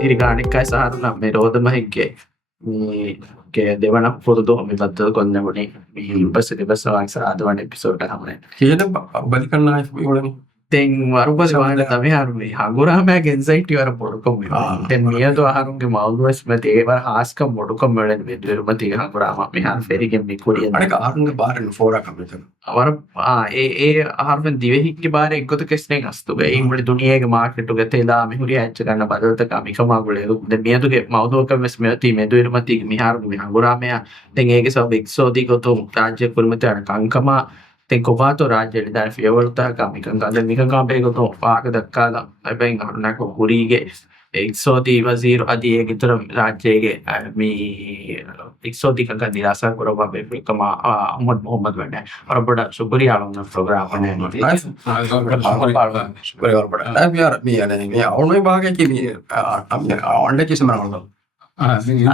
ඉරිගානිකයි සහරුනම් මේ රෝධමහික්ගේ මේ දෙවන පුරුදු හොමිබද්ද කොන්නමුණේ මේ Ehbasve Dhebasvamaa සාදවන එපිසෝඩ් එක හමුනේ කියන බලිකන්න ආයේ තෙන් වරුපස් වාහන තමයි හරුනේ හගුරාමගේ ඉන්සයිට් වර පොඩකම් තෙන් නියදෝ හරුන්ගේ මවුස් මතේ ඒවර හාස්ක මොඩකම් වලද මෙදුරුමති හගුරාම මෙහාන් ෆෙරිගෙන් මිකුලිය අනික ආරුන්ගේ බාරන ෆෝරා කම්පියුටර් අවර ඒ ආහාරෙන් දිවෙහික්ගේ බාර එක්ගොත කෙස්නේ අස්තුගේ ඒ මුලි දුනියගේ මාකට් එක තේලා මිහුරිය ඇච්ච ගන්න බදලත කමිකම ගුලේ දැන් මියදුගේ මවුදෝක මෙස් මෙති මෙදුරුමති මිහාරුගේ හගුරාමයා දැන් ඒගේ සබ් එක්සෝදි ගොතෝ රාජ්‍ය කුරුමතේ කංකම Tem kobato raja li dan fiyawarta kami kan kada mikan kampe ko to paaka dakkala aben harna ko kurige 130 wazir adi egitura rajyege mi 130 kan nirasa koroba be kama Ahmed Mohamed wanda arabada shukriya alumna program ne shukriya arabada ab yaar mi ane me aunme baage ki mi onde ki samara අන්නෙන්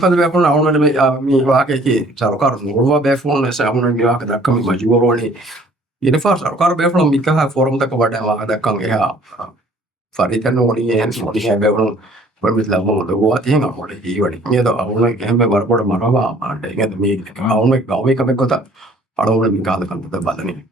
පද බැපුණ අවුනට මේ වාකයේ සරකාර නෝවා බැෆෝන් සහුන විවාක දක්කම මජුවරෝනේ ඉනෆා සරකාර බැෆුණ මිකහ forum තක වඩ වාක දක්කන් එහා ෆරිතන ඕනි එන් Sony හැබැවුණ පොමිස් ලබෝ දෝවා තියෙන අපෝලේ ඊවඩි මේද අවුන හැම වරපොඩ මරවා ආණ්ඩ ඒකද මේ අවුන ගාවේ කමෙක් කොට අරෝන මිකාද කන්ද බලන්නේ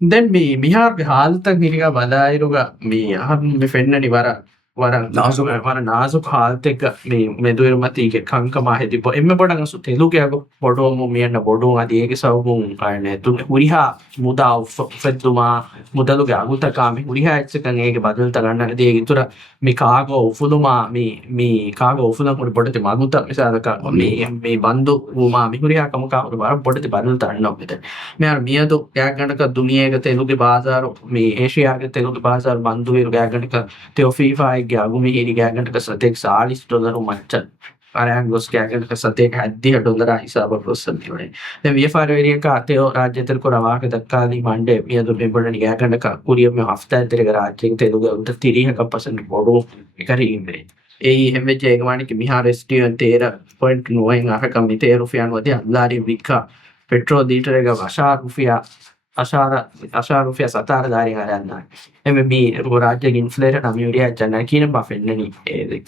දැන් මේ මිහාර්ගේ හාල්තක් නිරික බදායිරුග මේ අහන් මේ ෆෙන්නනි වර නාසුක හාල්තෙක මේ මෙදුරුමතිගේ කංකම හෙදිපො එම්ම පොඩන් අසු තෙලුගයක පොඩෝමු මියන්න බොඩුන් අදී ඒගේ සවුන් කාරණේ තුන් හුරිහා මුදා ෆෙද්දුමා මුදලුගේ අගුතකාමි හුරිහා එච්චකන් ඒගේ බදල් තගන්න දී ඒතුර මේ කාගෝ උෆුදුමා මේ කාගෝ උෆුදන් පොඩ පොඩති මගුත මිසාදක මේ බන්දු උමා මිහුරිහා කමකාවර බර පොඩති බදල් තන්න මෙතන මෙහර මියදු ගෑගණක දුනියේක තෙලුගේ බාසාර මේ ඒෂියාගේ තෙලුගේ බාසාර බන්දු වේරු ගෑගණක තෙෝෆීෆා ගාගුමි හිරි ගෑගණක සතෙක් $40 මච්චන් අරයන් ගොස් ගෑගණක සතෙක් $70 හිසාබ ප්‍රොසෙස් දිවනේ දැන් වියෆාර වේරියක අතේ රාජ්‍යතර කොරවාක දක්කාලි මණ්ඩේ මියදු මෙබොඩනි ගෑගණක කුරියම හෆ්තා දෙරක රාජ්‍යයෙන් තෙලුග උන්ට 30% බොඩෝ එකරින්නේ ඒ හැමෙච්ච ඒකමානික මිහාර ස්ටියන් 13.9 අහකම් මිතේ රුෆියන් වදී අල්ලාරි වික්කා පෙට්‍රෝල් ලීටර එක අශාර රුෆියා 7000 හරයන්නා එමෙ මේ රාජ්‍යගේ ඉන්ෆ්ලේෂන් අමියුරියා ජන කියන බෆෙන්නනි ඒ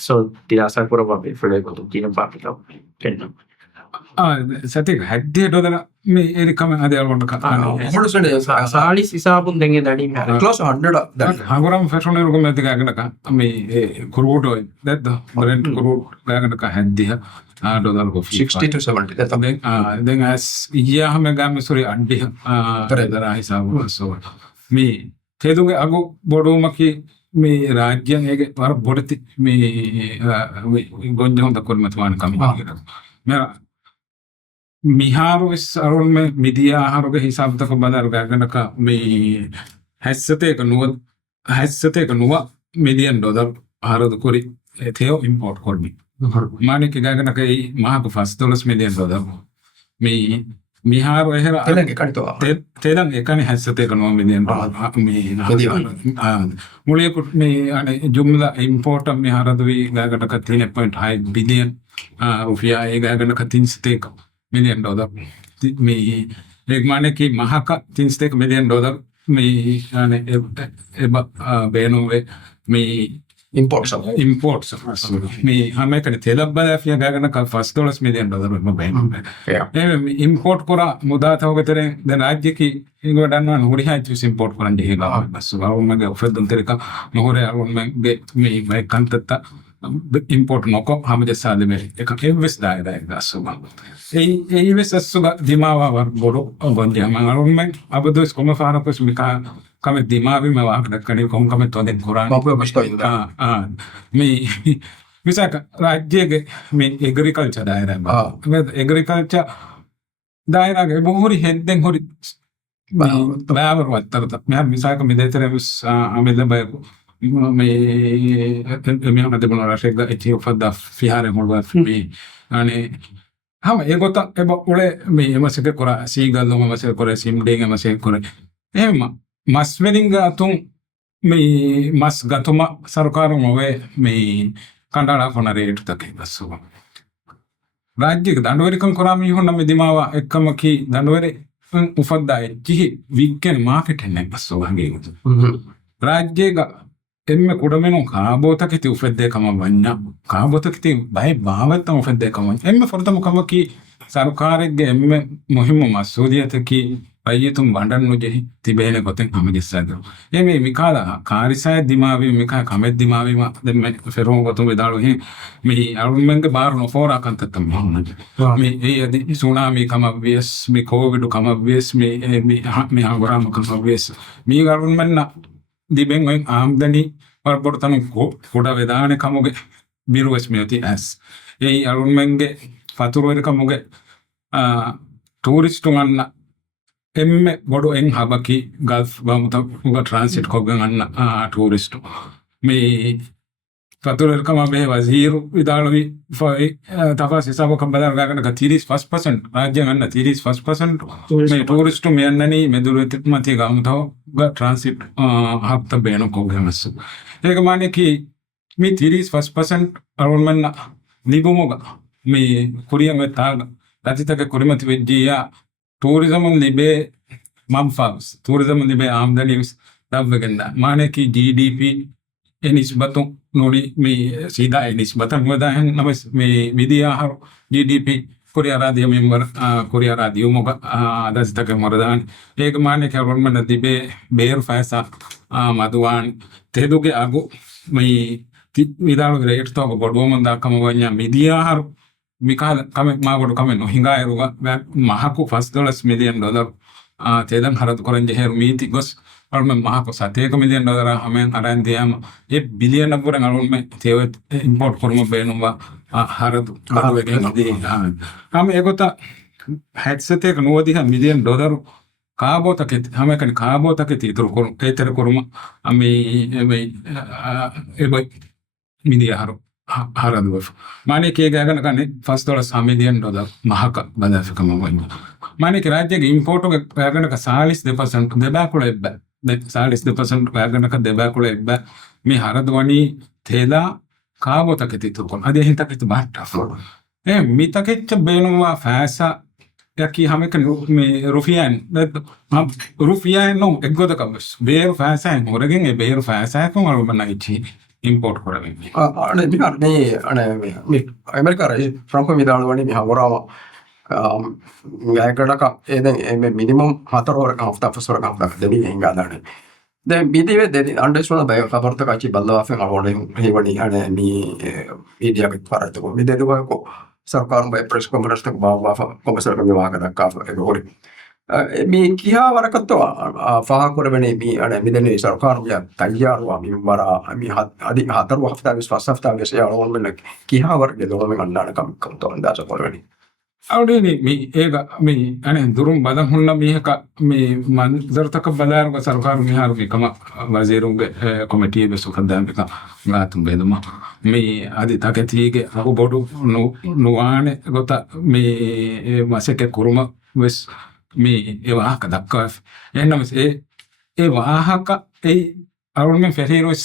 දිලාසා කරපුවා බෙෆලේ කොට කියන බෆිකෝ කෙන්න සතිය $70 මේ ඒකම අද වලට කතා කරනවා සාලිස් හිසාබුන් දෙන්නේ දඩි මේ ක්ලෝස් 100 දැන් හංගරම් ෆැෂන් එක කොහොමද ගාගනක මේ කුරුටෝ දැද්ද බ්‍රෙන්ඩ් කුරුට් ගාගනක හැද්දියා $60 को 60 to 70 that's something then as yeah hame gam sorry andi tara hisab so me thedunge agu bodumaki me rajyan ege war bodati me gonja honda kormatwan kami mera miharu is aron me media haruge hisab tak badar gaganaka me hassate ka nuwa $1 million haradu kori theo import korni माने के गागन कई माह को $5 million मी मिहार वहरा तेलंग एकने हसते कनो $1 million मी मुळे कुट मी आणि जुमला इंपोर्ट मिहार दवी गागन का 3.5 billion रुपया ए गागन का 3 million मी एक माने की माह का 3 million मी आणि बेनोवे मी imports me hame kane telab bada fiya gagana ka $5 million ma bain import kora muda tha hogetere den rajya ki ingo danna hori ha chus import korande hega bas gaun mage ofedun terika mohore arun me me kantatta import noko hame sade me ek evs daira gasuba ei ves asuga dimawa war bodo gonja mangarun me abdo skoma fara kos mika kami dimawi me wak dakkani kom kami to den quran bapu basto inda me misaka rajyege me agriculture daira ba me agriculture daira ge bohuri hedden hori babar wattarta me misaka me detere mus amela ba me me hade bona rashega eti ofada fihare holwa me ane hama egota eba ole me masake kora sigallo masake kora simdenge masake kora ema mas welinga atun me mas gatuma sarkaru mowe me kandala kona rate take basu rajya dandwari kan korami honna me dimawa ekkamaki dandwari ufadda echi weekend market ne basu hange rajya ga emme kudamenu kaabotaki ufedde kama banya kaabotaki bai baawetta ufedde kama emme fortamu kamaki sarukarege emme muhimmu masudiyataki bayitum bandannu jehi tibene goten hamagissadu emme mikala karisay dimavi mikha kamed dimavi ma demme feron gotum vidalu hi mi arumenge barno fora kantatam mi edi tsunami kama vies mi covid kama vies mi agoram kama vies mi garunmenna diben amdani परबर्तन को थोड़ा वेदाने कमोगे बिरुवस में होती S यही अरुण मंगे फातुरों कमोगे tourist वाला एम्मे बड़ो एंग हाबा की गल्फ बामुता उगा ट्रांसिट को गंगा टूरिस्ट में फातुरों कमाबे वजीर विदालवी फाई तफास हिसाब को कंबादर गागन का 30% राज्य गन्ना 30% में टूरिस्ट में अन्ननी में दुर्वेतित मती गामुता उगा ट्रांसिट हाबता बेनो को गंगा एक माने कि मी 30% अरुणमन लिबुमोगा मी कुरिया में ताग ताती तक कुरिमत विजिया टूरिज्म लिबे manfaats tourism libe आमदनी तब वगैरह माने कि GDP निस्बतों नोड़ी में सीधा निस्बतन होता है नमस में विदिया हर GDP कोरिया राज्य मेंबर कोरिया राज्यों मोगा दस तक मर्दान एक माने कि अरुणमन लिबे बेर फैसा मधुआन तेदो के आगो मैं विदालो ग्रेट तो बड़ो मंदा कम वन्या मीडिया हर मिकाल कम मागोड कम नो हिंगा एरुगा महाको $1 मिलियन तेदन हरत कोरंजे हेर मीति गोस और मैं महाको $7 मिलियन हमें अरान दिया ये बिलियन अब रंग अरुण में तेव इंपोर्ट करूँ बेनुवा हरत हम एगो ता हेडसेट एक $1 मिलियन काबो तक हमें कन काबो तक तीतर करूँ तेतर करूँ अमी एबे मीडिया हरो हरद वफ माने कि क्या करना कने $1 मिलियन महाका बंदा फिर कमाऊँगा माने कि राज्य के इंपोर्टों के क्या करना का 40% देबाकुले एब्बा 40% क्या करना का देबाकुले एब्बा में हरद वानी थेला काबो तक तीतर करूँ अधे ही तक तो बात टाफो मी तक इच्छ बेनुवा फैसा या कि हमें कन रुफियान हम रुफियान नो एक गोदा कबस बेर फैसा है मोरगेंगे बेर फैसा है कौन अरुण बनाई थी import करेंगे अने बिहार नहीं अने मी अमेरिका रही फ्रांको मिदाल वानी बिहार वरावा या करना का एदे मिनिमम 4 और का हफ्ता फसर का हफ्ता देवी हिंगा दाने दे बीदी वे दे अंडरस्टैंड बाय खबर तक अच्छी बल्ला फे आवड़े हे वनी अने मी मीडिया के फरक तो मी दे दो को सरकार बाय प्रेस कॉन्फ्रेंस तक बाबा कमिश्नर का विभाग का काफ एगोरी मी किया वरकतो फाहा कोरबने मी अने मिदने सरकार या तैयार वा मी बरा मी आदि हातर हफ्ता विस फस हफ्ता विस या और में किया वर्क दे दो में अंडा कम तो अंदाजा कोरबने आवडे नी मी एगा मी अने दुरुम बदम हुन्ना मी का मी मंजर तक बलार को सरकार मी हार मी कमा वजीरों के कमेटी बे सुखदान का गात बेदमा मी आदि तक थी के अगो बोडू नुआने गोता मी मासे के कुरुमा विस मी एवा का दक्का एनम से एवा का ए अरुण में फेरिरोस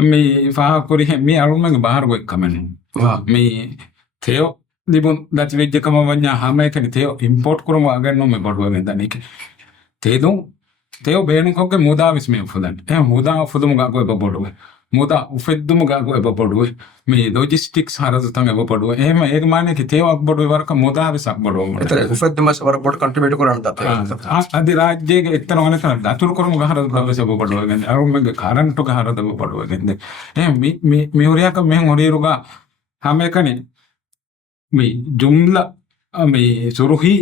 मी फाहा कोरी मी अरुण में बाहर गो कमन मी theo libun dati vejje kama wanya hama ekani theo import kurum aganno me bodwa gendani ke theo benu kokke muda visme fudan muda fudum ga go bodwa muda ufeddum ga go bodwa me logistics haraz tang go bodwa ema ek mane ki theo bodwa warka muda visak bodwa etre ufeddum mas war bod contribute koran datta adi rajye ge ettana wane kana datur kurum ga haraz bavse go bodwa gende arum me karan to ga haraz go bodwa gende me horiya ka me horiru ga hama ekani मी जुमला मी सुरुही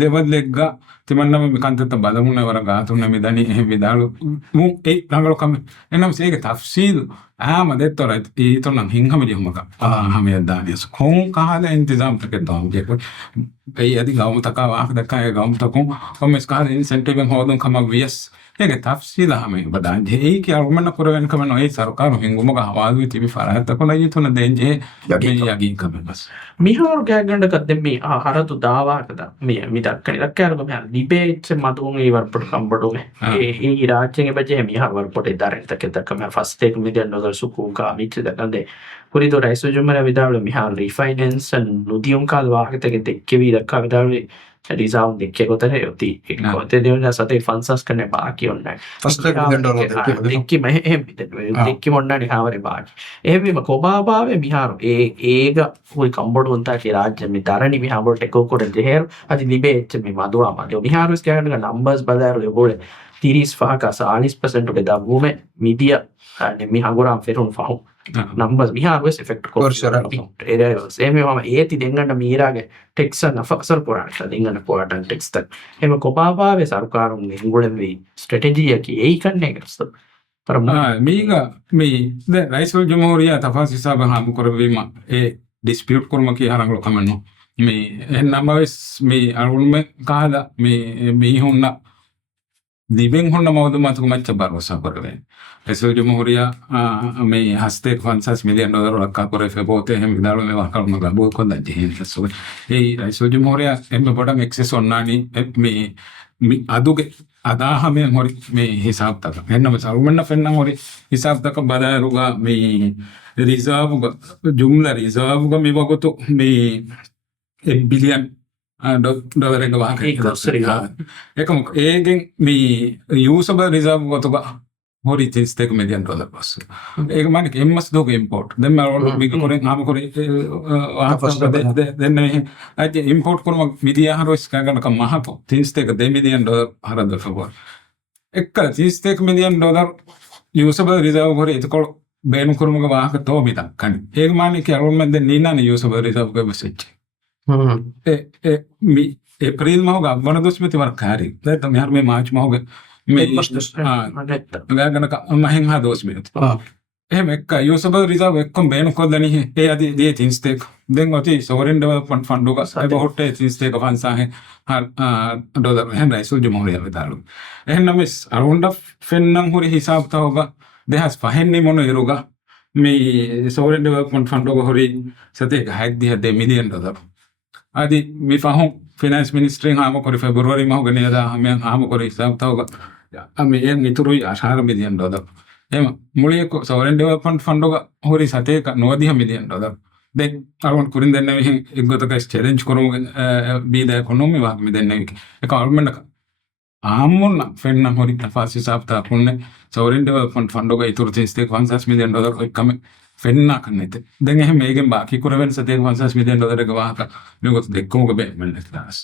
level लेगा तिमन्ना में कांते तब बादमुने वाला गातु ने मिदानी मिदालो मु एक रंगलो कम annum से एक तफसील मदे तो रहती तो न हिंगा में जुमका हमें दानी सुखों कहाँ ले इंतजाम तक दाम जे कोई कई यदि गाँव तक आँख देखा है गाँव तक हम इसका इंसेंटिव हो दूँ कम वियस एक तफसील हमें बताएं जे कि अरुण पूरे वन कम नई सरकार हिंगुमगा हवाल भी टीवी फराह तक नहीं तो न देंगे यागी कम बस මිහාරු ගෑගන්න කද්දෙන් මේ හරතු දාවාකද මේ දක්කනි දක්කයරග මෙ ලිබේච්ච මතුන් ඒ වරපොට කම්බඩුගේ ඒ රාජ්‍යගේ බජේ මිහාරු වරපොට දරෙන්තක දක්කම $1 මිලියන් සුකුකා මිච්ච දකන්දේ පුරිදෝ රයිසු ජුමර විදාවල මිහාරු රිෆයිනන්ස් නුදියුම් කාල් වාහකතක දෙක්කවි දක්කා විදාවල රිසර්ව් දෙකේ කොතන යොති කොතේ දෙවන සතේ ෆන්සස් කන්නේ බාකි ඔන්නයි ෆස්ට් එක $1 දෙක්කි මෙහෙම දෙක්කි මොන්නනේ හාවරේ බාකි එහෙම කොබාබාවේ මිහාරු ඒක හොයි කම්බොඩු උන්තාගේ රාජ්‍ය මේ දරණි මිහාබොට එකෝ කොට දෙහෙර අදි ලිබේ එච්ච මේ මදුවා මදෝ මිහාරු ස්කෑනක numbers බදාරු ලෙබෝලේ 35 ka 40% ke dabume media ne mi hagoram ferun fahu numbers mi harwes effect ko area same mama eti dengana mirage text na fasal porata dengana porata text ema kopapa ve sarukarun ingule ve strategy ki ei kanne gasto par meiga me the raisal jamhuriya tafasisa ba ham korwima e dispute korma ki haranglo kamanno me enamaves me arulme kada me hunna Libeng honna maudu matu macam baru sahaja. Esok Jamhuria me haste $1 million rakka kore febote hem dalu me wakal magabu ko dajihin so. Esok Jamhuria em bodam excess onnani me aduge ada hame hori me hisab taka. Enna me sarumanna fenna hori hisab taka badaruga me reserve jumla reserve ga me bagotu me $1 billion $1 එක වාහක එකම ඒකෙන් මේ usable reserve ගොතක හොරි $31 million bus ඒක মানে එම්මස් දෝක import දැන් මම මේක කරේ ආම කරේ දැන් මේ අද import කරම විදියා හරොස් කගනක මහපො $32 million හරද ෆබර් එක $31 million usable reserve හොරි ඒක බේනු කරමුග වාහක තෝ මිතක් කන්නේ ඒක মানে කි අරුන් මෙන් දැන් නීනානේ usable reserve ගබසෙච්ච April mau gak mana dos meti war kari. Lihat kami har me March mau gak me gak gana ka maheng ha dos meti. Mekka usable reserve ekkom benu ko dani hai. Adi dia tinstake. Den oti sovereign development fund hoga. Eba hotte tinstake fund sa hai har dollar hen raisul jamhuriya bedalu. Namis around of fennam huri hisab ta hoga. Dehas fahen ni mono iruga. Me sovereign development fund hoga huri sate hack diya $1 million. Adi mi fahum finance ministry hamo kori February mau gani ada hamo kori hisab ta hoga ami en mituru $18 million ema muliye ko sovereign development fund hoga hori sate ka $9 million den aron kurin denne me egota ka challenge korum be the economy wa me denne ek government ka amonna fenna hori tafasi hisab ta kunne sovereign development fund hoga ituru $1 million ekame fenna kannete den ehe megen baki kuraven sate $1 million එක වාහක මේක දෙකම ඔබ බෙන්නට දාස්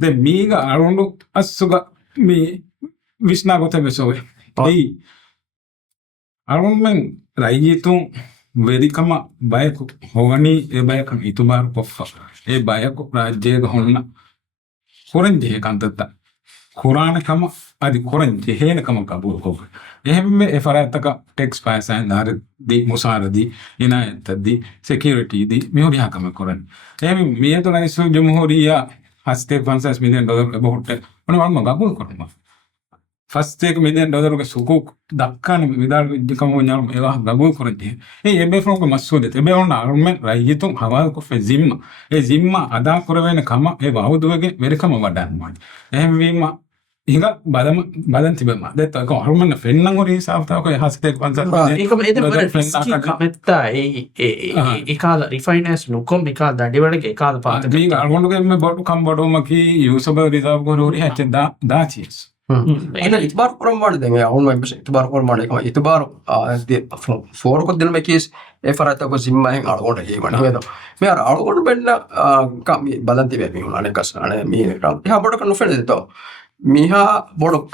දැන් මේක අරොන්ඩු අස්සුග මේ විශ්නා ගොත වෙසොවේ ඒ අරොන්මෙන් රයිජිතුන් වෙදිකම බයක හොගනි ඒ බයක ඉතුමාර පොෆ්ෆ ඒ බයක රාජ්‍යයක හොන්න කොරන්ජේ කන්තත කුරානකම අදි කොරන්ජේ හේනකම කබුල් කොබ එහෙම එෆරාතක ටෙක්ස් පාසන් දාර දී මුසාරදී ඉනායතදී security දී මෙහොරි හකම කරන් එහෙම මියතු රයිසු ජම්හූරියා හස්තේ $50 million බොහොට මොනවම ගබුල් කරනවා first $1 million ක සුකුක් දක්කන විදාල් විද්‍යකම වුණාම ඒවා ගබුල් කරන්නේ ඒ එබෙෆ්‍රොන් ක මස්සෝදේ එබේ වුණ අර්මෙන් රයිතුන් හවාල් කො ෆෙසිම්ම ඒ ජිම්ම අදා කරවෙන කම ඒ වහුදුවගේ වෙරකම වඩන්නවා එහෙම වීම Inga badan tiba mah. Detta kau harus mana fennang ori sabta kau hastek pansa. Ika itu skill kametta ikala refinance nukom ikala deliver ke ikala paat. Inga armonu ke me bodu kam bodu maki usable reserve kau ori hache da cheese. Ina itibar kuram wad denge aun me itibar kuram wad ekama itibar de for ko dil me kis e farata ko simma hen algon he wana hedo me ar algon benna kam badan tiba me ane kas ane me ya bodu kan offer de to Miha bodo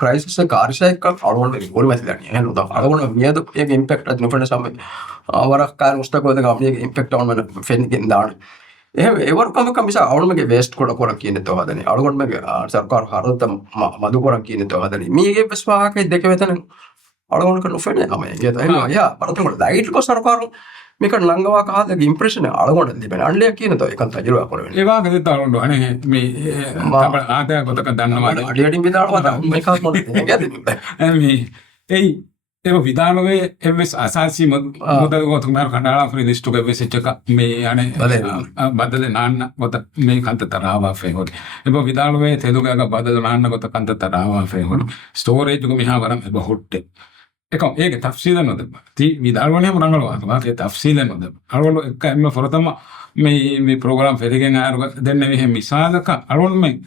crisis කාර්යය එක්ක අරගෙන ගොල් වැතිලානේ එහෙනම් උදා අරගෙන මියද ඒක impact අද නොෆෙන්න සම අවරක් කාර්ය උස්තකෝද ගාමියේ ඉම්පැක්ට් ඔන්න මන ෆෙන්කින් දාන එහෙම ඒවර කම මිස අරගෙනගේ වේස්ට් කොට කියන තෝ හදනේ අරගෙන මගේ සරකාර හරත මදු කරන් කියන තෝ හදනේ මේගේ ප්‍රශ්වාහකේ දෙක වෙතන අරගෙන කන නොෆෙන්න තමයි ඒක එහෙනම් යා පරතම ලයිට් කො සරකාර මේක ලංගවා කාලේ ඉම්ප්‍රෙෂන් අරගෙන දෙපෙන අන්ලේ කියන තෝ ඒකන් තජරුවා කරවෙන ඒ වාගේ තරොන්ඩෝ අනේ මේ තම ආතය කොටක දන්නවා අඩියටින් විදානවා මේක මොකද මේ ඒ ඒක විදානවේ එවස් අසාසි මොදල් ගොතක මාර කණ්ඩායම් ෆ්‍රී ලිස්ට් එක වෙසෙච්චක මේ අනේ බදලේ නාන්න ගොත මේ කන්ත තරාවා ෆේහොත් ඒක විදානවේ තෙදුගක බදල නාන්න ගොත කන්ත තරාවා ෆේහොත් ස්ටෝරේජ් එක මිහා වරම් එබ හොට්ටේ එකම ඒක තෆ්සීල නොදෙම ති විදාල්වනේ මරංගලවා ඒක තෆ්සීල නොදෙම අරවල එක එම ෆොරතම මේ ප්‍රෝග්‍රෑම් ෆෙරිගෙන් ආරුග දෙන්න මෙහෙ මිසාලක අරවල මේ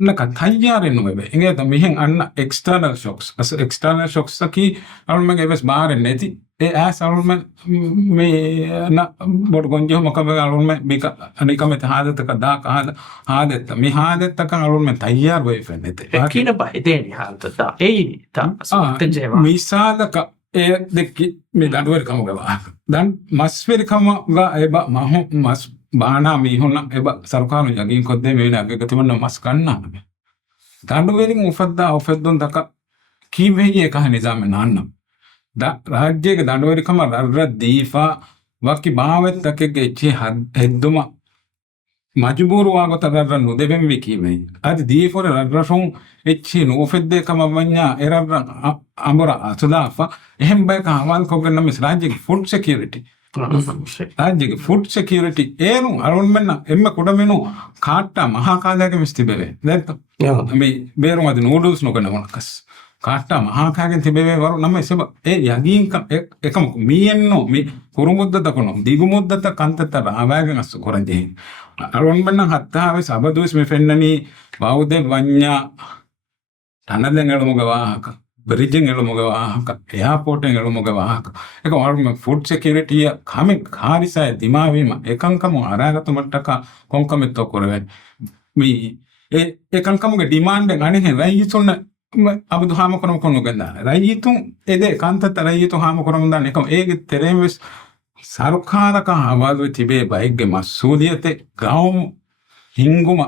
නක තයියාරෙන් නොවේ ඉංගේත මෙහෙන් අන්න එක්ස්ටර්නල් ෂොක්ස් අස එක්ස්ටර්නල් ෂොක්ස් කි අරවල මේ එවස් බාරෙන් නැති ඒ ඇස් අරවල මේ න බොඩ ගොන්ජෝ මොකම අරවල මේක අනිකම තහදතක දා කහද ආදෙත්ත මේ හාදෙත්තක අරවල මේ තයියාර වෙයි ෆෙන්නේත කින බහිතේනි හාල්ත ඒ තා සත්‍යජේවා මිසාලක ඒ දෙකි මේ දඩුවරකම ගවා දැන් මස් වෙරකම ගා එබ මහ මස් බානා මිහුන එබ සරකාරු යගින් කොද්දේ මේ නගකතම මස් කන්නා දඩුවරින් උෆද්දා උෆද්දුන් දක කීවෙයි එක නිසාම නාන්න රාජ්‍යයක දඩුවරිකම රර දීෆා වකි භාවෙත්තකගේ චේ හෙද්දුම මජබූරුවාගත රර නුදෙබෙන් විකීමයි අද දීෆොර රරසුන් එච්චි නෝෆෙද්දේ කම වඤ්ඤා එරර අමර අසදාෆා එහෙම් බයක අමල් කොගන්න මිස් රාජ්‍යක ෆුඩ් සිකියරිටි රාජ්‍යක ෆුඩ් සිකියරිටි ඒරු අරුන් මෙන්න එම්ම කොඩමෙනු කාට්ටා මහා කාලයක මිස් තිබෙවේ දැක්ක මේ බේරුම් අද නූඩල්ස් නොකන මොනකස් කාට්ටා මහා කාගෙන් තිබෙවේ වරු නම එසබ ඒ යගින් එකම මීයන්නෝ මේ කුරුමුද්ද දකනො දිගුමුද්දත කන්තත රාවයන් අස්ස කොරන්දේ අරුන් මෙන්න හත්තාවේ සබදුස් මේ ෆෙන්නනි බෞද්ධ වඤ්ඤා තනදෙන් එළුමුග වාහක බරිජෙන් එළුමුග වාහක එයාපෝටෙන් එළුමුග වාහක එක වරුම ෆුඩ් සිකියරිටිය කමෙන් කාරිසය දිමාවීම එකංකම අරාගත මට්ටක කොංකමෙත්තෝ කරවෙන් මේ ඒ එකංකමගේ ඩිමාන්ඩ් එක අනේ රයිතුන අබදු හාම කරම කොනු ගන්නා රයිතුන් එදේ කාන්තත රයිතු හාම කරම දාන එකම ඒගේ තෙරෙමස් සරකාරක හවාදු තිබේ බයිග්ගේ මස්සූදියතේ ගාවම හිංගුම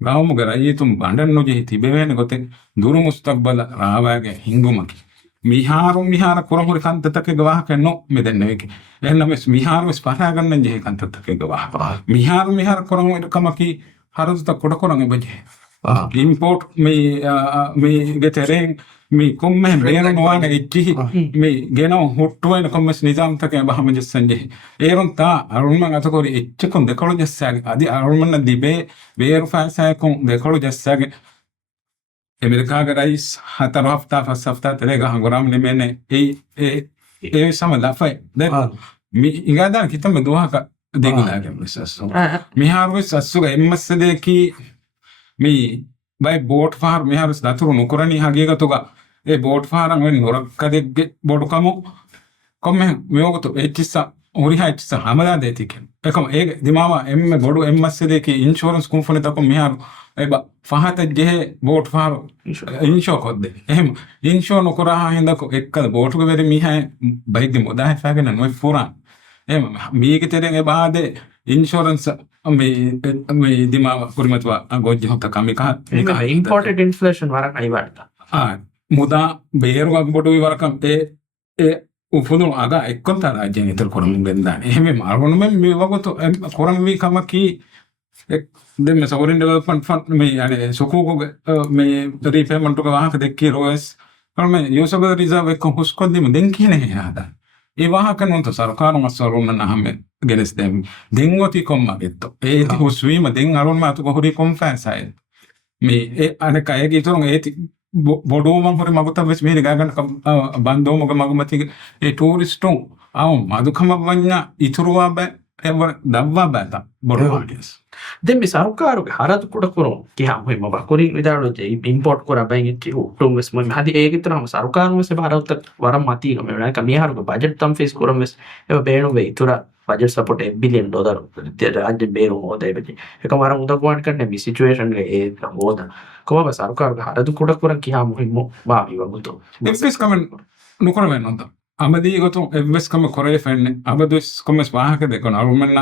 ගාවම ගරයිතුම් බණ්ඩන් නොජෙහි තිබෙවෙන ගොතෙන් දුරු මුස්තක්බල රාවයගේ හිංගුමකි මිහාරුම් මිහාර කුරමුරි කන්තතක ගවාහක නො මෙදෙන්නවෙකි එන්නමස් මිහාරුස් පරාගන්නන් ජෙහි කන්තතක ගවාහ මිහාර කුරමුරි කමකි හරදුත කොට කොරන් එබජේ ඉම්පෝර්ට් මේ ගෙතරෙන් මේ කොම්මෙන් බේරන වාන එච්චි මේ ගෙන හොට්ටුවන කොම්මස් නිසාම්තක බහම ජස්සන්ජෙහි ඒරුන් තා අරුන්මන් අතකොරි එච්චකොන් දෙකොළු ජස්සාගේ අදි අරුන්මන්න දිබේ බේරු ෆාසයකොන් දෙකොළු ජස්සාගේ එමරිකාගේ රයිස් හතර හෆ්තා පස් හෆ්තා තෙරේග හංගොරාම නෙමෙන්නේ ඒ සම ලෆයි දැන් මේ ඉංගාදාන කිතම දුවහක දෙගිලාගේ මිසස්සෝ මිහාරුස් අස්සුග එම්මස්සදේකි මේ බයි බෝට් ෆාර් මිහාරුස් දතුරු නුකරණී හගේගතුග ඒ බෝට් ෆාරන් වෙන් නොරක්කදෙක්ගේ බොඩුකමු කොම්මෙ මෙයෝගතු එච්චිස්ස උරිහා එච්චිස්ස හමදා දේතිකෙන් එකම ඒ දිමාව එම්ම බොඩු එම්මස්සදේකි ඉන්ෂුරන්ස් කුම්ෆනි තකො මිහාරු එබ ෆහත ජෙහෙ බෝට් ෆාර් ඉන්ෂෝ කොද්දේ එහෙම ඉන්ෂෝ නොකරහා හින්දකො එක්කද බෝටුක වෙරි මිහා බයිග්ගේ මොදාහ ෆාගෙන නොයි ෆුරාන් එහෙම මේක තෙරෙන් ඒ බාදේ ඉන්ෂුරන්ස් මේ දිමාව කුරිමතුවා ගොජ්ජ හොත කමික ඉම්පෝර්ටඩ් ඉන්ෆ්ලේෂන් වරක් අයිවර්තා මුදා බේරුවක් බොඩු වරකම් ඒ උපුදුන අග එක්කොන්ත රාජ්‍යයෙන් ඉතර කරමින් බෙන්දාන එහෙම මාරුණු මේ වගතු කරම් වී කමකි දෙන්න සවරින් ඩෙවලොප්මන්ට් ෆන්ඩ් මේ අනේ සුකුකෝ මේ රීපේමන්ට් එක වාහක දෙකේ රෝස් කරම යෝසබ රිසර්ව් එක හුස්කොද්දිම දෙන් කියන්නේ හදා ඒ වාහක නොන්ත සරකාරුන් අස්සරුන්න නහම ගෙනස් දෙම් දෙන්වති කොම්මගෙත්ත ඒ හුස්වීම දෙන් අරුන් මාතු කොහොරි කොන්ෆරන්සයි මේ ඒ අනක අයගේ තුරුන් ඒ බොඩෝම හොරි මගත වෙස් මේ ගාගන්න බන්දෝමක මගමති ඒ ටූරිස්ටුන් ආව මදුකම වඤ්ඤා ඉතුරුවා බෑ එව දවවා බෑත බොඩෝවාගස් දැන් මේ සරකාරුගේ හරතු කොට කරොන් කියා මොයි මබ කොරි විදාලෝ ජේ ඉම්පෝර්ට් කර බැංග ඉච්චි උටුම්ස් මොයි හදි ඒකිතරම සරකාරුම සේ භාරත වරම් මතී ගම වෙන කමිහාරුගේ බජට් තම් ෆේස් කරොම් වෙස් එව බේණු වේ ඉතුර බජට් සපෝට් $1 බිලියන් රාජ්‍ය බේරු හොදේ බෙජි එක වරම් උදකවාන් කරන්නේ මේ සිචුේෂන් එක ඒ හොද කොහොම සරකාරුගේ හරතු කොට කරන් කියා මොයි මෝ බාවි වගුතෝ එක්ස්ප්‍රෙස් කමෙන්ට් නොකර වෙන්න උන්ට අමදී ගොතු එවස් කම කොරේ ෆෙන්නේ අබදුස් කොමස් වාහක දෙකන අරුමන්න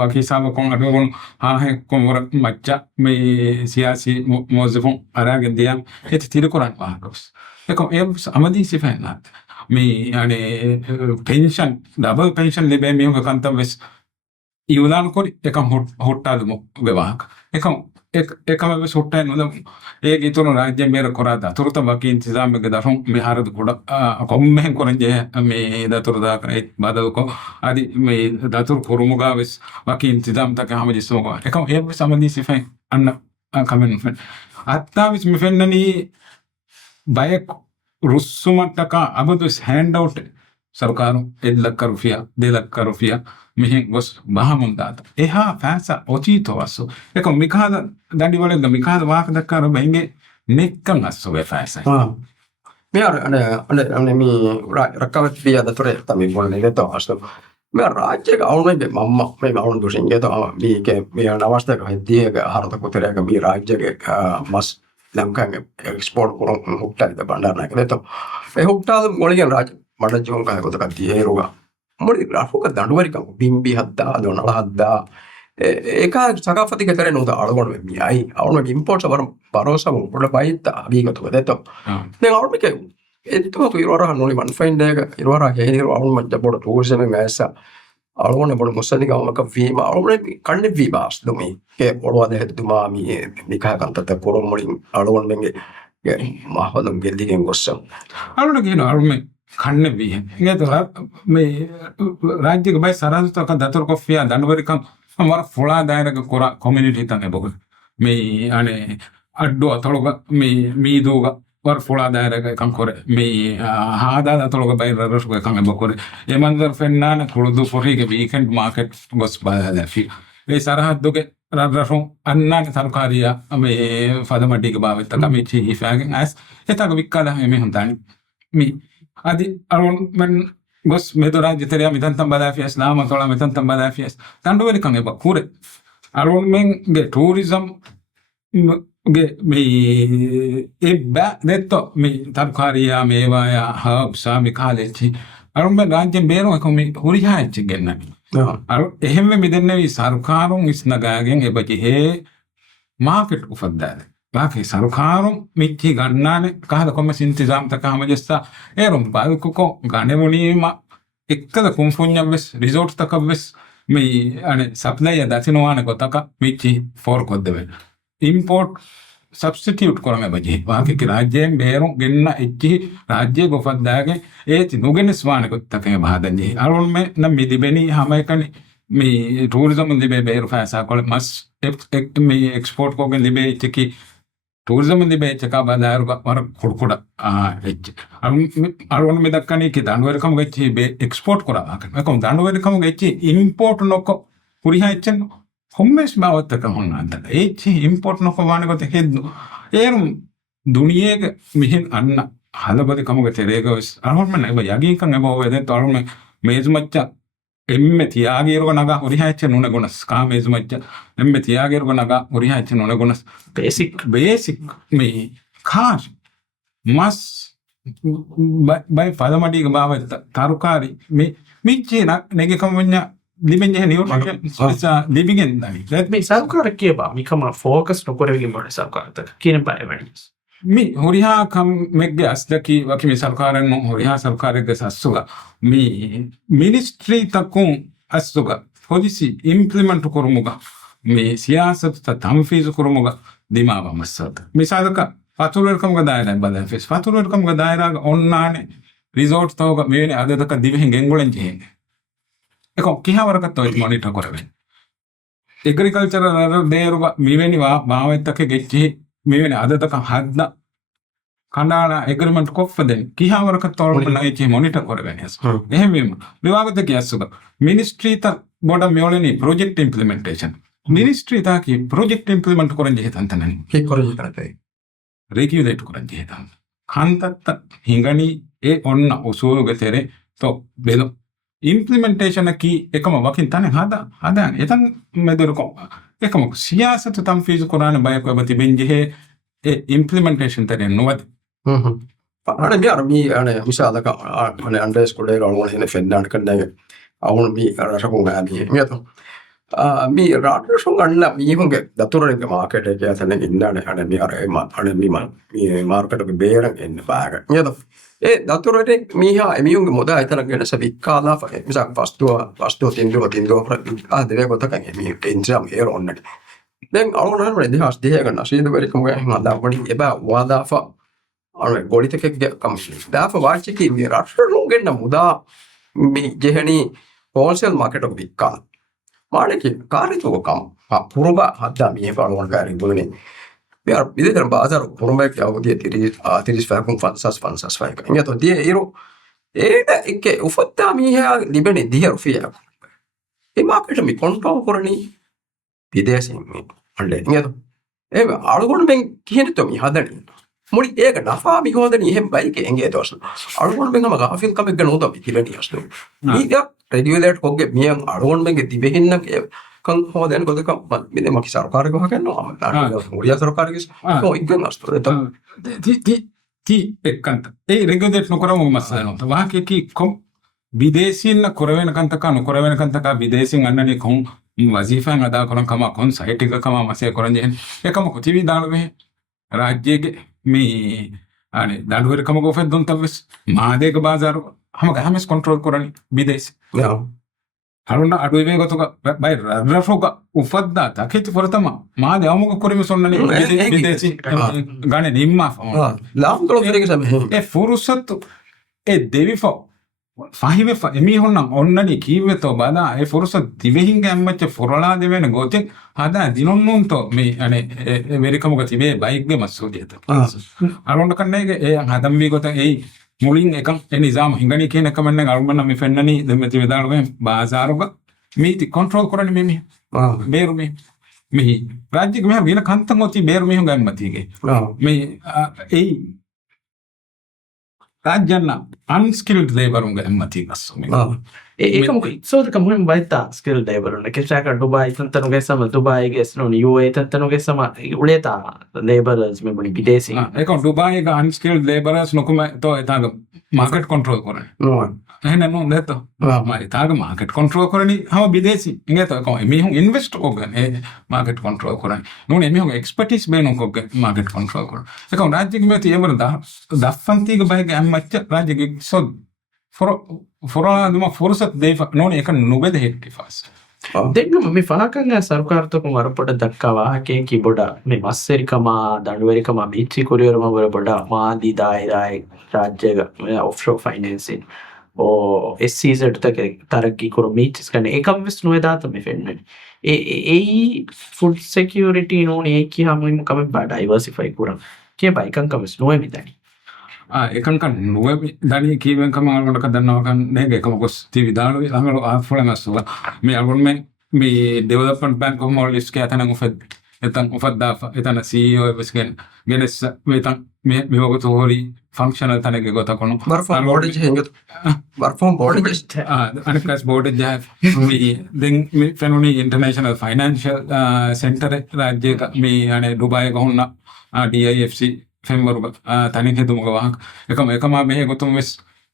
වකීසාව කොන් අරුගොන් ආහෙ කොමර මච්චා මේ සියාසි මොසෆොන් අරගෙන දියම් එත තිර කොරන් වාහකස් එකම එවස් අමදී සිෆෙන්නාත් මේ අනේ පෙන්ෂන් ඩබල් පෙන්ෂන් ලැබෙ මියුක කන්තම් වෙස් ඉවදාන කොරි එකම හොට්ටාදුම වෙවාහක එකම එකම වෙස් හොට්ටා නොද ඒ ගිතුන රාජ්‍ය මේර කොරාද අතුරුත වකී ඉන්තිසාමක දරුම් මේ හරද කොඩ කොම්මෙන් කොරන්ජේ මේ දතුරු දාකරේ බදල්කො আদি මේ දතුරු කුරුමුගා වෙස් වකී ඉන්තිසාම තක හැම ජිස්සෝක එකම ඒ සමදී සිෆෙන් අන්න කමෙන් ෆෙන් අත්තාවිස් මෙෆෙන්නනි බයක් රුස්සුමට්ටක අබදුස් හැන්ඩවට් සරකාරු 1 ලක්ෂ රුපියා 2 ලක්ෂ රුපියා මෙහෙන් ගොස් බහමුන්දාත එහා ෆෑස ඔචීතවස්සු එක මිකාද දඩිවලෙන්ද මිකාද වාක දක්කාර බැංගේ නෙක්කන් අස්සු වේ ෆෑසයි මේ අර මේ රක්කවත් පියා දතොරේ තමයි මොන්නේ දෙතෝ අස්සු මේ රාජ්‍යක අවුනේ මම්ම මේ අවුන් දුසින් ගෙතෝ මේ නවස්තක හිටියක හරත කුතරයක මේ රාජ්‍යක මස් ලංකාවේ එක්ස්පෝර්ට් කරන හුක්ටාද බණ්ඩාරනායක දෙතෝ ඒ හුක්ටාද මොලියන් රාජ්‍ය මඩ ජීවන කයකට කතියේරුගා මොලි රාෆුක දඬුවරිකම් බිම්බි හද්දා දොනල හද්දා ඒක සකාෆතික කරේ නෝද අලගොණ මෙයි අවුන ඉම්පෝර්ට්ස් වර පරෝසම පොඩ බයිත අභිගතව දෙතෝ දැන් අවුන මේක එතකොට ඉරවරහ නොලි මන් ෆයින්ඩ් එක ඉරවරහ හේනිර අවුන මච්ච පොඩ ටූරිසම් මෑස අලගොණ පොඩ මුස්සනික අවුනක වීම අවුන කන්නේ වීබාස් දුමි ඒ පොළවද හෙදුමා මී නිකා කන්තත කොරොම් වලින් අලගොණ මෙන්ගේ මහවලම් ගෙල්ලිගෙන් ගොස්සම් අලුණ කියන අරුමේ කන්නේ වී ඒකට මේ රාජ්‍යක බයි සරාජතක දතර කොෆියා දඬුවරිකම් අමර ෆොලා දායරක කොර කොමියුනිටි තංගේ බොක මේ අනේ අඩ්ඩෝ අතලොක මේ මීදෝග වර ෆොලා දායරක කම් කොර මේ හාදා අතලොක බයි රරසුක කම් බොකර එමන්දර් ෆෙන්නාන කුරුදු ෆොරිගේ වීකෙන්ඩ් මාකට් ගොස් බාදා ෆි ඒ සරහද්දුගේ රරසුන් අන්නාන සරකාරියා මේ ෆදමඩික බාවෙත් තමයි චි ඉෆාගෙන් ඇස් එතක වික්කලා මේ හොන්දානි මේ අදි අරුන් මන් ගොස් මෙදො රාජ්‍යතරයා මිතන්තම් බදාෆියස් නාම තොලා මිතන්තම් බදාෆියස් තණ්ඩුවලි කංගෙ බකුරේ අරුන් මෙන්ගේ ටූරිසම් ගේ මේ එබ්බා දෙත්තෝ මේ තර්කාරියා මේවායා හබ් සාමි කාලෙච්චි අරුන් මෙන් රාජ්‍යෙන් බේරෝ එක මේ හුරිහාච්චි ගෙන්න අරු එහෙම මෙදෙන්නේ සර්කාරුන් ඉස්නගාගෙන් එබකි හේ මාකට් උෆද්දාද बाकी सरकारों मिट्टी गन्नाने कहा कोमेस इंतजाम तक हम जैसा एरों बालकों को गाने मुनी मा इक्कल कुंफुन्या बस रिसोर्ट तक बस में अने सप्लाई या दाचिनो आने को तक मिट्टी फोर को देवे इंपोर्ट सब्स्टिट्यूट करो में बजे बाकी के राज्य में बेरों गिन्ना इच्ची राज्य को फद्दागे एक नुगेने स्वाने को तक है बादन जी अरुण में न मिदिबेनी हमें कने में टूरिज्म लिबे बेर फैसा कोले मस एक में एक्सपोर्ट को के लिबे इच्ची टूरिज्म लिबे चका बाजार वर खुड़खुड़ा अरुण में दक्कनी की दांडवेरकम गच्ची बे एक्सपोर्ट करा आकर मैं कहूँ दांडवेरकम गच्ची इंपोर्ट नको पूरी है इच्छन हमेश बावत तक होना था इच्छी इंपोर्ट नको वाने को देखे एरम दुनिया के मिहिन अन्ना हालबदी कम गच्ची रेगो इस अरुण में नहीं बजागी कंगे बावे दे तो अरुण में मेज मच्चा එම්මෙ තියාගේරුව නගා උරිහාච්ච නුන ගුණස් කාමේස් මච්ච එම්මෙ තියාගේරුව නගා උරිහාච්ච නුන ගුණස් බේසික් මේ කාස් මස් බයි ෆදමඩි ගබාව තරුකාරි මේ මිච්චේ නෙගෙ කම්වඤ්ඤා ලිබෙන්ජේ නියුට් ලිබිගෙන් දනි මේ සර්කාර කියබා මිකම ෆෝකස් නොකරවීම වල සර්කාරත කියන බය වෙනස් मी होरिहा कम मेग्गे अस्दकी वकी मी सरकारन होरिहा सरकारगे सस्सुगा मी मिनिस्ट्री तकु अस्सुगा पॉलिसी इंप्लीमेंट करमुगा मी सियासत त तंफीज करमुगा दिमावा मसद मिसालका फातुरकम ग दायरा बदन फेस फातुरकम ग दायरा ओन्नाने रिसोर्ट तोगा मेने आददक दिवें गेंगुळें जेंगे एको किहा वरक तो मॉनिटर करवे एग्रीकल्चरल देरुगा मीवेनि बावेतके गेच्ची मेवेने आदतक हद्द කණ්ඩායම එග්‍රීමන්ට් කොෆ්ෆදෙන් කිහවරක තොරම නැචි මොනිටර් කරවෙනස් එහෙමම විවාගත කියස්සුක මිනිස්ට්‍රී ත බොඩ මෙවලෙනි ප්‍රොජෙක්ට් ඉම්ප්ලිමන්ටේෂන් මිනිස්ට්‍රී තා කි ප්‍රොජෙක්ට් ඉම්ප්ලිමන්ට් කරන් ජෙතන්තනනි කේ කරන් කරතේ රෙගියුලේට් කරන් ජෙතන් කාන්තත් හිඟනි ඒ ඔන්න ඔසෝග තෙරේ තො බෙද ඉම්ප්ලිමන්ටේෂන් කි එකම වකින් තන හදා එතන් මෙදරකෝ එකම සියාසත තම් ෆීස් කරන බය කොබති බෙන්ජේ ඒ ඉම්ප්ලිමන්ටේෂන් තරේ නොවද අනේ මේ අර මේ අනේ විශාලක අනේ අන්ඩර්ස් කොලේ රෝණ හින ෆෙන්ඩාන්ට් කන්නේ අවුන් මේ රසකෝ ගාමී මේත මේ රාඩ්‍රසෝ ගන්න මීහුගේ දතුරෙක මාකට් එක යතන ඉන්නනේ අනේ මේ අර අනේ මේ මාකට් එක බේරන් එන්න බාග මේත ඒ දතුරේ මීහා එමියුගේ මොදා හිතන ගෙන සවික්කාලා මිසක් වස්තුව තින්දුව දෙවේ ගොතකන් මේ ඉන්ජම් ඒ රෝන්න දැන් අලුණන් වල ඉතිහාස දෙය ගන්න සීද වෙරිකම ගහලා වඩි එබා වාදාෆ අර ගොඩිතකෙක් කමිෂන් දාෆ වාචිකි මේ රාෂ්ට්‍රුන් ගෙන්න මුදා මේ ජෙහනි හෝල්සේල් මාකට් එක වික්කා මාණකි කාරිතෝකම් පුරබ හද්දා මේ බලවන් කාරි දුන්නේ biar bide dalam bazar rumah ya dia tiris fakung fansas fak ingat tuh dia iro ikke ufatta mi ya libeni dia rufia market mi kontrol korani bidesi mi ande ingat tuh algon ben kihen to mi hadani muri eka nafa mi hodani hem bike enge dos algon ben ma gafil kam ek no to mi kilani asdo mi ya regulate hogge mi algon ben ge dibehinna kan hoden ko ka mine maki sarkar ko hakenno muriya sarkar ge ko iggen asto eta ti ekkanta regulate nokoramo masano wahake ki kom විදේශීන් කොරවෙන Kanthaka නොකොරවෙන Kanthaka විදේශීන් අන්නනේ කොන් වසීෆාන් අදා කරන කම කොන් site එක කම මාසේ කරන්නේ එකම කොතිවි දාලුවේ රාජ්‍යයේ මේ අනේ දඬුවර කම ගොෆෙන් දුන් තවස් මාදේක බාසාර හැම ගහමස් කන්ට්‍රෝල් කරන්නේ විදේශ හරුණ අඩුවේ වේ ගතක බයි රෆෝක උෆද්දා තකිත ෆොරතම මාදේ අමුක කොරිම සොන්නනේ විදේශී ගානේ නිම්මා ලාම් තොල ෆෙරේක සම ඒ ෆුරුසත් ඒ දෙවිෆෝ fahive emi honna onnani kiweto bada e forsa divehinga ammache forala devena gote hada dinonnun to me ane amerikamu gati me bike ge masudiyata aronna kannege e hadam vi gota ei mulin ekan e nizam hingani kene kamanne arunna me fennani demeti vedaluge bazaruga miti control korani me beru me me rajyige me vina kantan oti beru me hunga ammatige me ei රාජ්‍යන්න unskilled labor උංග එම්මති ගස්සු ඒක මොකද ඉක්සෝද කමුෙන් බයිතා skill labor උන කෙසාක Dubai තන්තනුගේ සම ඩුබායිගේ ස්නෝනි UAE තන්තනුගේ සම උලේතා laborers me bani bidesi ඒක Dubai ga unskilled laborers නොකුම තෝ එතාග market control කරන්නේ එහෙනම් නෝ නැත මම එතාග market control කරන්නේ හම බිදේසි ඉංගත කො එමිහුන් invest කොගන ඒ market control කරන්නේ නෝනේ එමිහුන් expertise බේනො කොග market control කරන ඒක රාජ්‍යක මේ තියවර දස්සන්තිග බයිග අම්මච්ච රාජ්‍යක so forala forusat deva none එක නොබෙද හෙට්ටි ෆාස් දෙන්නම මේ ෆාකංග සර්කාරතකම වරපොඩ දක්කවා හකේ කිබොඩ මේ මස්සරිකම දඬුවරිකම බීචි කුරියරම වරපොඩ මාදි දායරයි රාජ්‍යක offshore financing or SCZ तक तरक्की करो मीच करने एकम विस नो दात में फेंडने ए फूड सिक्योरिटी नो ने की हम कम डाइवर्सिफाई करा के बाइकन कम विस नो मिदानी එකන් kan නුව දනි කීවෙන් කම අරකට දන්නවා kan නේද එකම කොස් ටීවී දාලෝ ළඟ ආෆලන් අස්සුවා මේ අරගොන් මේ ඩෙවලොප්මන්ට් බැංක් ඔෆ් මොලිස් කේ අතන උෆද් එතන උෆද්දා එතන CEO වෙස්ගෙන් ගෙනස් මෙතන මේ වගත හොරි ෆන්ක්ෂනල් තනක ගොත කොන වර්ෆෝම් බෝඩ් එක හංගත වර්ෆෝම් බෝඩ් එක අනිකස් බෝඩ් එක මේ දෙන් මේ ෆෙනෝනි ඉන්ටර්නැෂනල් ෆයිනෑන්ෂල් සෙන්ටර් රාජ්‍යක මේ අනේ ඩුබායි ගහුන්න DIFC फेमवर तनिक तुमको वहाँ एकम में तुम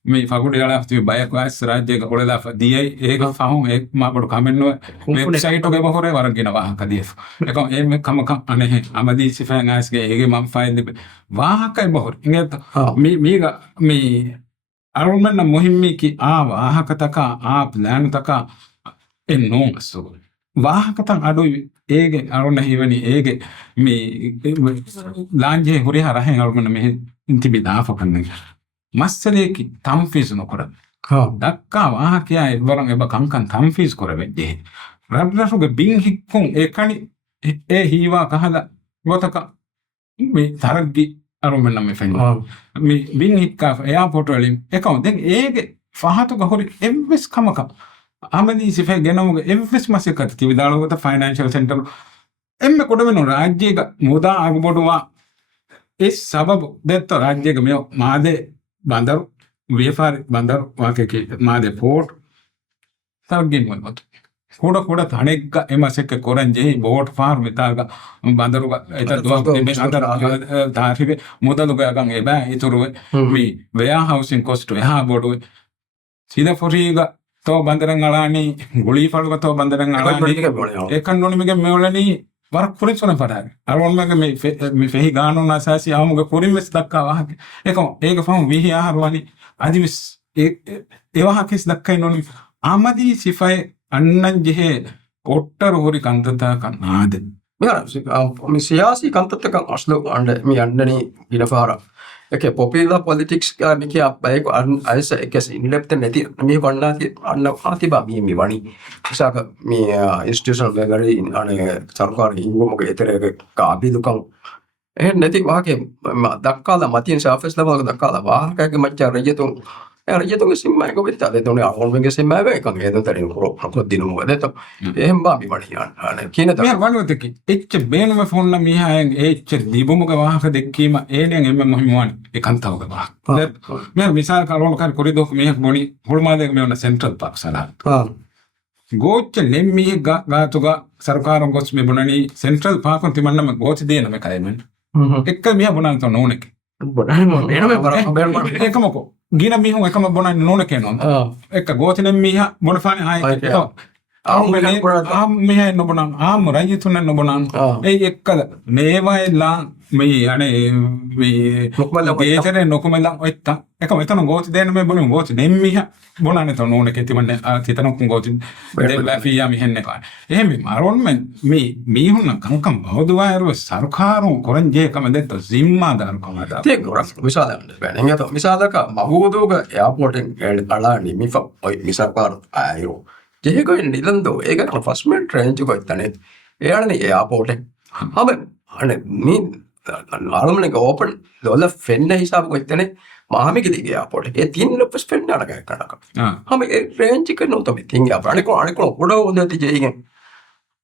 मैं फागुड़ याला तुम बाइक वाइस राज्य का ओड़ेला दिए एक फाहूं एक मां बड़ कमेंट नो वेबसाइट के बहोरे वरन के वहाँ का दिए एकम ए में कम अने है आमदी सिफांग आस के एक मां फाइल वहाँ का बहोर इंगे तो मी अरुणन मुहिम्मी की आ वहाँ का तका आ प्लान तका ए नो सो वहाँ का तक आडो ඒගේ අරුණ හිවනි ඒගේ මේ ලාංජේ හොරේ හරහෙන් අරුණ මේ ඉන්තිබි දාෆකන්නේ මස්සලේකි තම්ෆීස් නොකර දක්කා වාහකයා එවරන් එබ කංකන් තම්ෆීස් කරවෙද්දී රබ්රසුගේ බින් හික්කුන් ඒකනි ඒ හීවා කහලා ගොතක මේ තරග්ගි අරුණ මේ ෆෙන් මේ බින් හික්කා එයාපෝට් වලින් එකම දැන් ඒගේ ෆහතු ගහොරි එම්වස් කමක आमदी सिफे गेनोगे एवरेज मसे करती विदालों का फाइनेंशियल सेंटर एम्मे कोडे में राज्य का मुदा आगबोडुआ इस सबब दे तो राज्य का में मादे बंदर व्यापार बंदर वाके के मादे पोर्ट तर्गिन मत कोडा कोडा थाने का एमसे के कोरन जे बोट फार मिता का बंदर का इतना दो में अंदर तारीफ मुदा लोग का एबा इतुरवे मी वेयर हाउसिंग कॉस्ट यहां बोडवे सीधा फोरीगा तो बंदरंगानी गुली फल तो बंदरंगानी एकन नोनी में मेवलनी वर खुरी सुने पड़ा है अरुण में मैं फेही गानो ना सासी हम के खुरी में दक्का वहां एक फम वी यार वाली आज मिस ए वहां किस दक्का नोनी आमदी सिफाए अन्नन जे ओट्टर होरी कंतता कनाद यार मैं सियासी कंतता का असलो अंडे मैं अंडनी इनफारा Okay, popular politics ka miki apai ko aisa ekes inlepte neti mi wanna ti anna ati ba mi wani isa ka mi institutional gari ane sarkar ingo mo ke etere ka abi dukan නැති වාගේ දක්කාලා මතින් surface level එක දක්කාලා වාහකගේ මච්චා රජතුන්ගේ සිම්මයක විතර දෙතුනේ අවුල්ගේ සිම්මයක එකන් හේතුතරින් කොරොක් දිනුම දෙත එහෙම බාමි වණියන් කියන මේ වලුවතකි එච්ච බේනම phone නම් මිහායෙන් එච්ච දීබුමක වාහක දෙක්කීම ඒනෙන් එම්ම මොහිමවන එකන්තවක වාහක මේ මිසාල කලෝල කර කොරිදෝ මිහ බොනි හොල්මාදේ මෙවන සෙන්ට්‍රල් පාක් සලා ගෝච්ච නෙම්මි ගාතුග සරකාරම් ගොස් මේ බොනනි සෙන්ට්‍රල් පාක් තිමන්නම ගෝච දේනම කයිමෙන් එක්ක මිහ බොනන්ත නෝනෙක එකමකෝ ගින මිහු එකම බොනන් නෝන කෙනවා එක ගෝචනෙම් මිහ බොනෆානි ආයි ආම් මිහ නොබනන් ආම් රජතුන නොබනන් ඒ එක්කල නේවයිලා මේ අනේ මේ ගේචරේ නොකමලා ඔයත්ත එක මෙතන ගෝච දෙන්න මේ බොන ගෝච නෙම් මිහ බොනන්නේ තන නෝන කෙතිමන්නේ තිතනක් ගෝච දෙල්ලා ෆියා මිහෙන්නේ කා එහෙම මරොන් මේ මිහුන කංකම් බෞද්ධවයරව සරකාරු කොරන්ජේ කම දෙත සිම්මාදාර කමදා තේ ගොරස් විසාලන්න බෑ නේද මිසාලක මහුදුක එයාපෝටෙන් අලා නිමිෆ ඔය මිසකාර ආයෝ ජේකෙන් නිලන්දෝ ඒක ෆස්මෙන් ට්‍රේන් ජු කොත්තනේ එයානේ එයාපෝටෙන් හබ අනේ මේ ආරම්භණක ඕපන් දොල ෆෙන්න හිසාබ කොත්තනේ මාමික දිගේ එයාපෝට් ඒ තින් ලොපස් ෆෙන්න අරග කඩක හම ඒ ට්‍රේන් චික නෝ තම තින් යා අනිකෝ උඩ උදති ජේගෙන්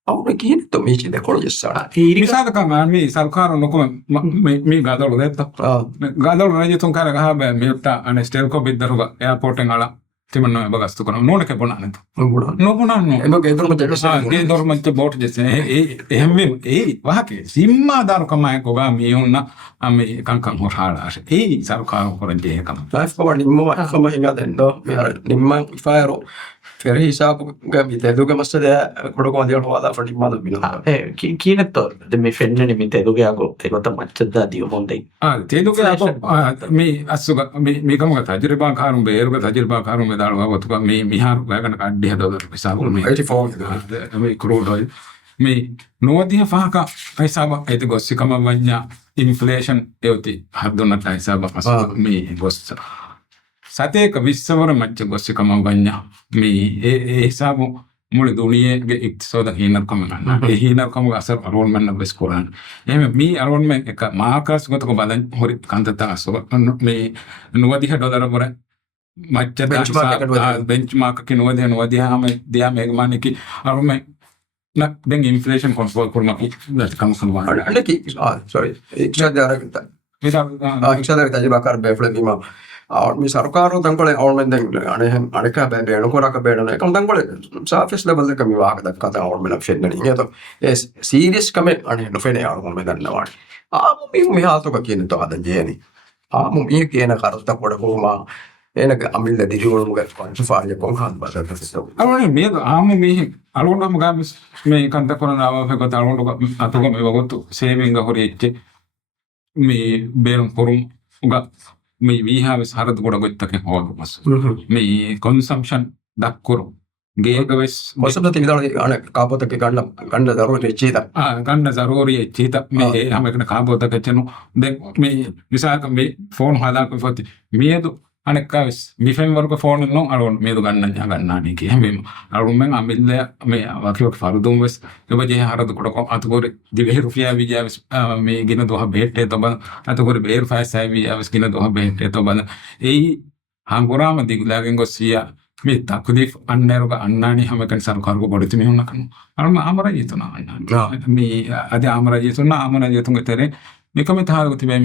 අවුන කියන තෝ මේ චිද කොලජස්සාන මිසාලක මේ සරකාරු නොකම මේ ගාදවල දෙත්ත ගාදවල රජතුන් කාර ගහ බෑ මෙට අනේ ස්ටෙල්කෝ බිද්දරුග එයාපෝටෙන් අලා තිමන්න බගස්තු කරන නෝනක බොනන්නත නොබොනන්න ඒ දොර්මච්ච බෝට් ජෙස එහෙම ඒ වාහකේ සිම්මාදාරුකමයි කොගා මියුන්න අමි කංකම් හොරාලාශ ඒ සරකාරු කරන්ජේ එකම ලයිෆ් පවර් නිම්ම කම හිඟදෙන්දෝ නිම්ම ඉෆායරෝ ෆෙරි හිසාබුග මිතෙදුග මස්සද කොඩකෝ දියල හොදා ෆඩි මද බිනා කීනතෝ දෙමේ ෆෙන්නනි මිතෙදුගයාගෝ ඒකත මච්චද්දා දිය හොඳයි තෙදුගයාගෝ මේ අස්සුග මේ කමක තජරිබා කාරුම් බේරුග තජරිබා කාරුම් දාලා වතුක මේ මිහාරු ගාගෙන කඩ්ඩි හදවල හිසාබු මේ 84 මේ ක්‍රූඩ් ඔයිල් මේ නොදිය ෆාක හිසාබ ඒත ගොස්සිකම වඤ්ඤා ඉන්ෆ්ලේෂන් එවති හදුනට හිසාබ පස මේ ගොස්ස සතේක විශ්වවර මච්ච ගොස්සිකම වඤ්ඤා මේ ඒ හිසාබු මුළු දුනියේගේ ඉක්සෝද හීනකම ගන්න ඒ හීනකම අසර අරෝල්මන් බස් කරන් එහෙම මේ අරෝල්මන් එක මාකස් ගොතක බලන් හොරි කන්තත අසව මේ නොදිහ ඩොලර් වර මච්ච බෙන්ච්මාර්ක් එක නොදිහම දියා මේගමානිකි අරෝල්මන් nak dengan inflation control kurma that comes from one and ki sorry ikshadara ikshadara tajriba kar befle bima और मी सरकारों तंगले और में देंगे अनेका बेड़ों को रखा बेड़ों ने कम तंगले सरफेस लेवल तक कमी वाक तक का और में फिर नहीं है तो ये सीरियस कमेंट अने नो फिर और में करने वाले मी हाल तो किन तो आदन जे नहीं मी के ना कर तक पड़ को मा एना अमिल द दिजोल मुगे कौन फार जे कौन खान बता तो अरे मे मी अलोन हम गा मे कंत कोना आवा फे को तालोन को अतो को मे बगतो सेविंग होरिचे मे बेरम पुरुम उगा we have sarad goda gottake hodumas me consumption dakkuru gegaves most of the things are kabotake ganna zaruri chita ganna zaruri chita me hamekna kabotake chenu den me misaka me phone hada ko foti medu anekaves mi fem work phone no alon medu ganna ni ki me alon men amille me wakio farudum wes obaje harad goda ko atugore dive rupiya vijaves me gina doha bete to ban atugore beer fa sai vijaves gina doha bete to ban ei hangorama diglagen go sia me takudif anneruga annani hamekan sarkaru go boditi me hunna kan alon amara yituna annani me ade amara yituna tere මේකම තාරක තිබේ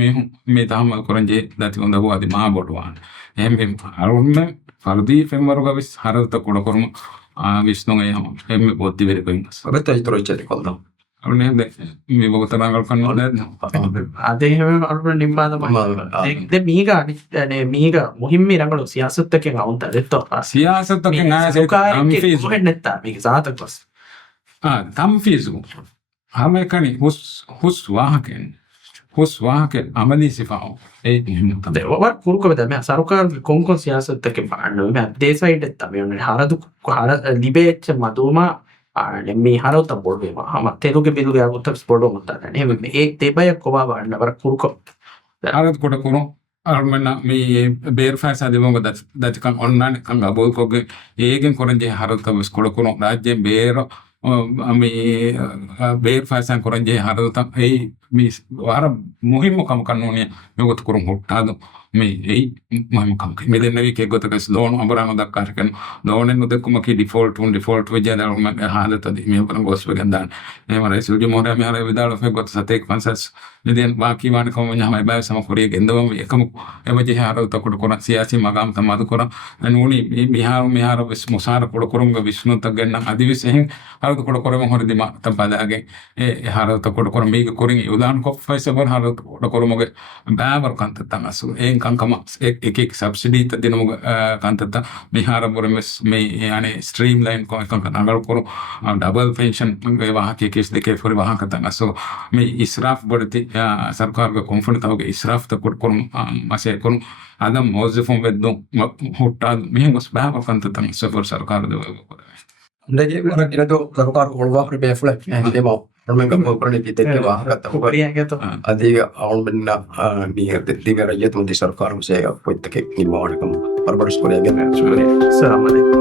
මේ තාම කරන්ජේ දති හොඳ බෝ අදි මහා බොටුවාන එහෙම අරුන්න ෆර්දී ෆෙම්වරුග විස් හරත කොඩ කරුම විශ්නෝ එහම එම්මේ බොත්ති වෙර කොයින් අබත ඉතර ඉච්චටි කොල්ද අරුන්න මේ බොතරංගල් කන්න අද එහෙම අරුන්න නිම්මාද මම මීග අනේ මීග මුහිම්ම ඉරංගලු සියාසත්තකෙන් අවුන්ත දෙත්තෝ සියාසත්තකෙන් ආසේ අම්ෆීස් මොහෙන්නත්තා මේක සාතකස් තම්ෆීසු හැමකනි හුස් වාහකෙන් හුස්වාහක අමලි සිෆාව ඒ वर कुरुको बता मैं सरकार कौन सियासत के बाण में देसाइड तबे हरदु हर लिबेच मधुमा मी हरो तब बोलबे हम तेलुगे बिलुगे आगो तब बोलो मत ने में एक तेबय को बाण वर कुरुको हरद कोड कुरो armena me bear fans ademo that kan online kan gabol ko egen korenje harata bes kodo kono rajye bear ami bear fans korenje harata ei මේ වර මුහිම්මකම කන්නෝනේ යොගත කරුම් හොට්ටාද මේ ඒ මුහිම්මකම මේ දෙන්නවි කෙගොතකස් ලෝන් අබරම දක්කාරකන ලෝනෙන් උදෙකුම කි ඩිෆෝල්ට් වෙජදරම හාලතද මේ වරම් ගොස් වගන්දාන එහෙම රයිසුගේ මොරේ මේ හරේ විදාල ෆෙගොත සතේක් පන්සස් නිදෙන් වාකි වාන කොම ඥාමයි බය සමකොරිය ගෙන්දවම එකම එමජි හාරව තකොට කොන සියාසි මගම් තමද කොන නෝනි මිහාර විස් මුසාර කොට කරුම් විශ්නුත ගන්න අදිවිසෙන් හරද කොට කරම හොර දිම තබදාගේ ඒ හරද කොට කර මේක කොරින් උදාන කොෆයිස වර හරද කොට කරමගේ බෑවර කන්ත තමසු ඒන් කංකම එක සබ්සිඩි තදිනම කන්තත මිහාර බොරමස් මේ අනේ ස්ට්‍රීම් ලයින් කො කංක නගර කරු ඩබල් පෙන්ෂන් ගේ වාහකේ කෙස් දෙකේ ෆොරි වාහක තමසු මේ ඉස්රාෆ් බොරති सरकार कंफर्ट था इसराफ तक मसे करूँ आदम मौजूफों में दो होटा में उस बाहर कंत तंग सफर सरकार दे Andey orang kira tuh sarukar ulwah ke beflek dia mau orang nggak mau pernah kita wah kata Korea gitu. adi awal benda di tiga rakyat mau di sarukar saya apa itu kayak gimana kamu perbaris Korea gitu Assalamualaikum.